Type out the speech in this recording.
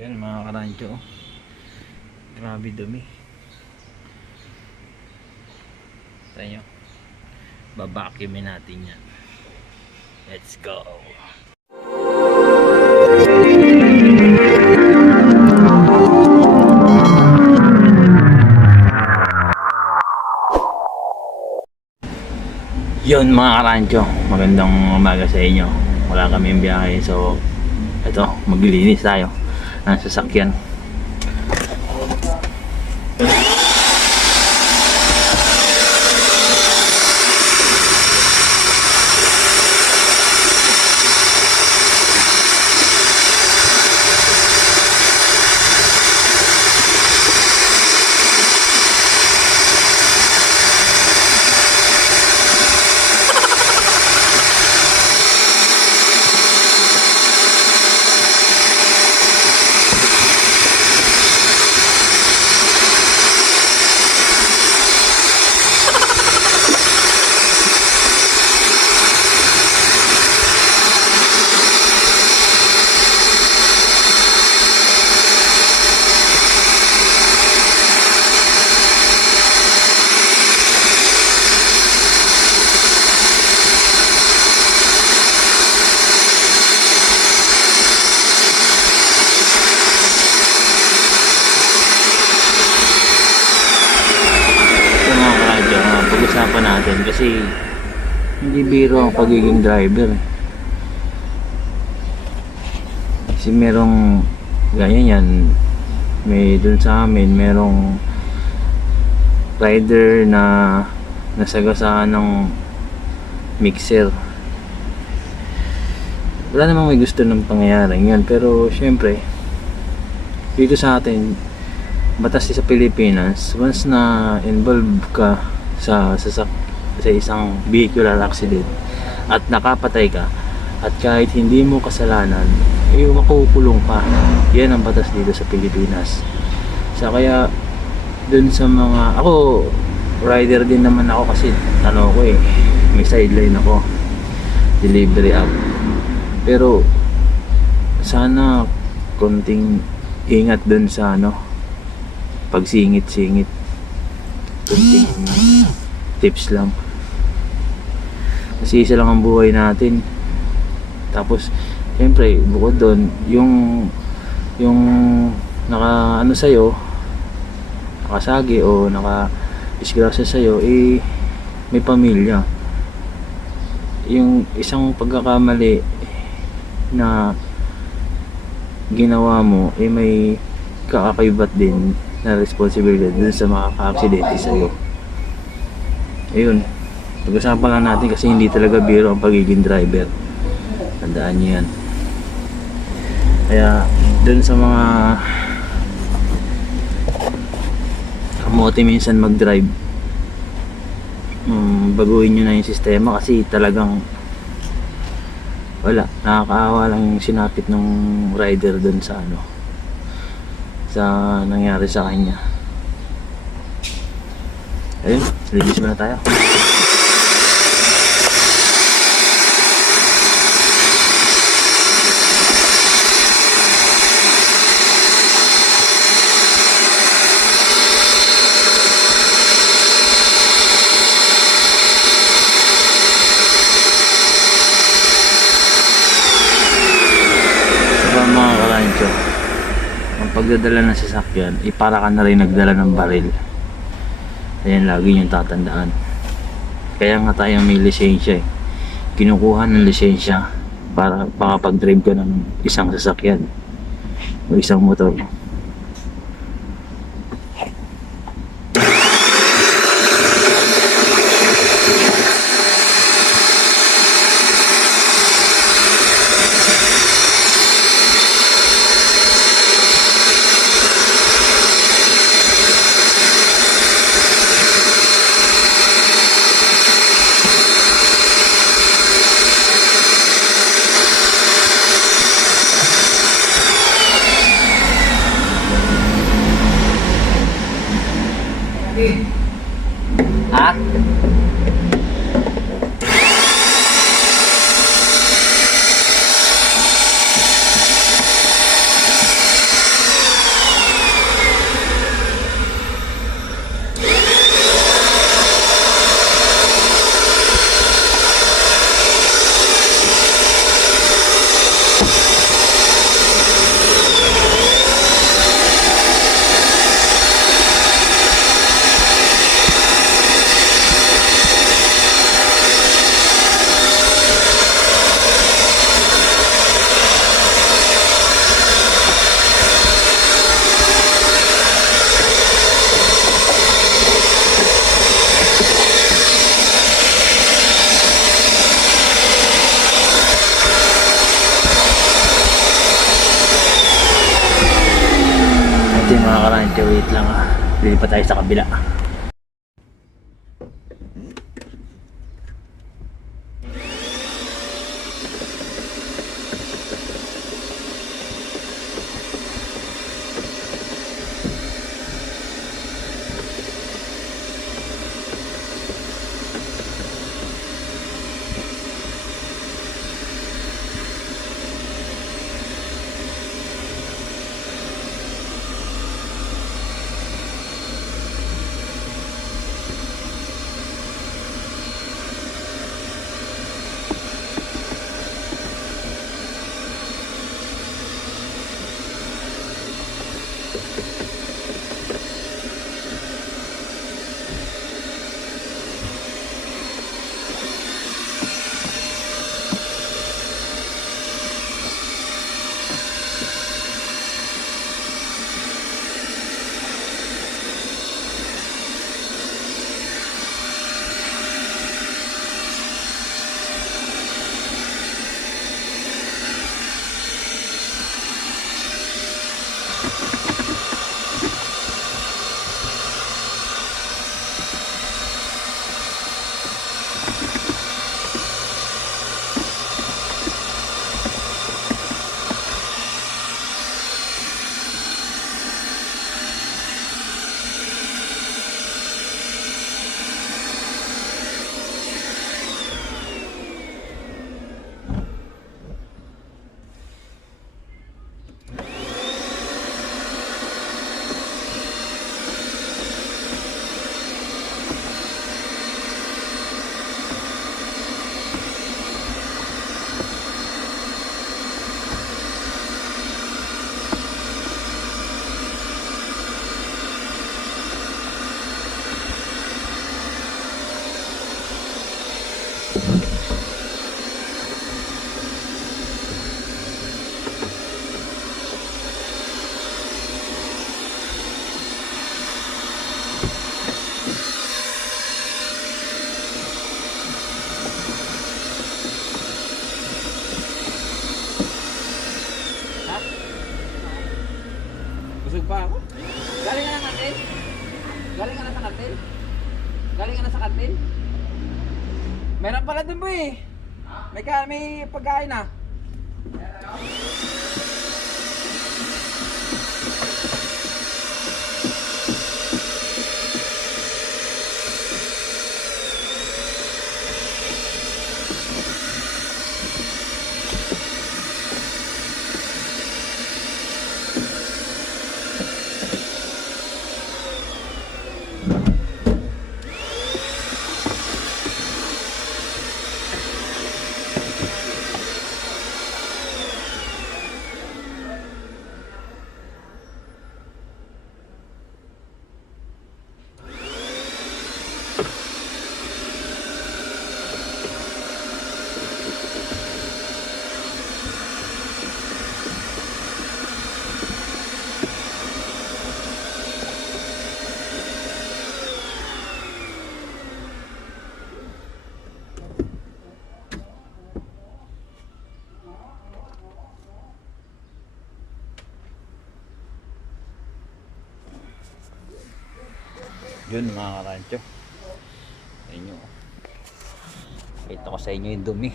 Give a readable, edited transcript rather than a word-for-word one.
Yan mga karancho, grabe dumi. Tayo nyo, babacuumin natin yan. Let's go. Yun mga karancho, magandang umaga sa inyo. Wala kaming biyahe, so ito, maglilinis tayo ng sasakyan. Pag-usapan natin kasi hindi biro ang pagiging driver. Kasi merong ganyan yan, may dun sa amin merong rider na nasagasaan ng mixer. Wala namang may gusto ng pangyayaring yan, pero syempre dito sa atin, batas sa Pilipinas, once na involved ka sa isang vehicular accident at nakapatay ka, at kahit hindi mo kasalanan, makukulong ka. Yan ang batas dito sa Pilipinas. Kaya dun sa mga, ako rider din naman ako kasi may sideline ako, delivery app. Pero sana konting ingat dun sa pagsingit-singit, kunting tips lang kasi isa lang ang buhay natin. Tapos syempre bukod doon, yung naka sa'yo, nakasagi o naka disgrasya sa'yo, may pamilya. Yung isang pagkakamali na ginawa mo, may kakaibat din na responsibilidad dun sa makaka-aksidente sa'yo. Ayun, pag-usapan lang natin kasi hindi talaga biro ang pagiging driver. Tandaan nyo yan. Kaya dun sa mga kamote minsan mag-drive, baguhin nyo na yung sistema kasi talagang wala, nakakaawa lang yung sinapit ng rider dun sa sa nangyari sa kanya. Ayun, release muna tayo. Sa mga karancho, ang pagdadala ng sasakyan, para ka na rin nagdala ng baril. Ayan, lagi yung tatandaan. Kaya nga tayo may lisensya kinukuha ng lisensya para makapag-drive ka ng isang sasakyan o isang motor. Ha? karancho, wait lang ah. Lilipat tayo sa kabila. Busog pa ako. Galing ka na kantin? Galing ka na sa kantin? Galing ka na sa kantin? Meron pala dun boy. May pagkain na. Yun mga karancho, sa inyo, kita ko sa inyo yung dumi.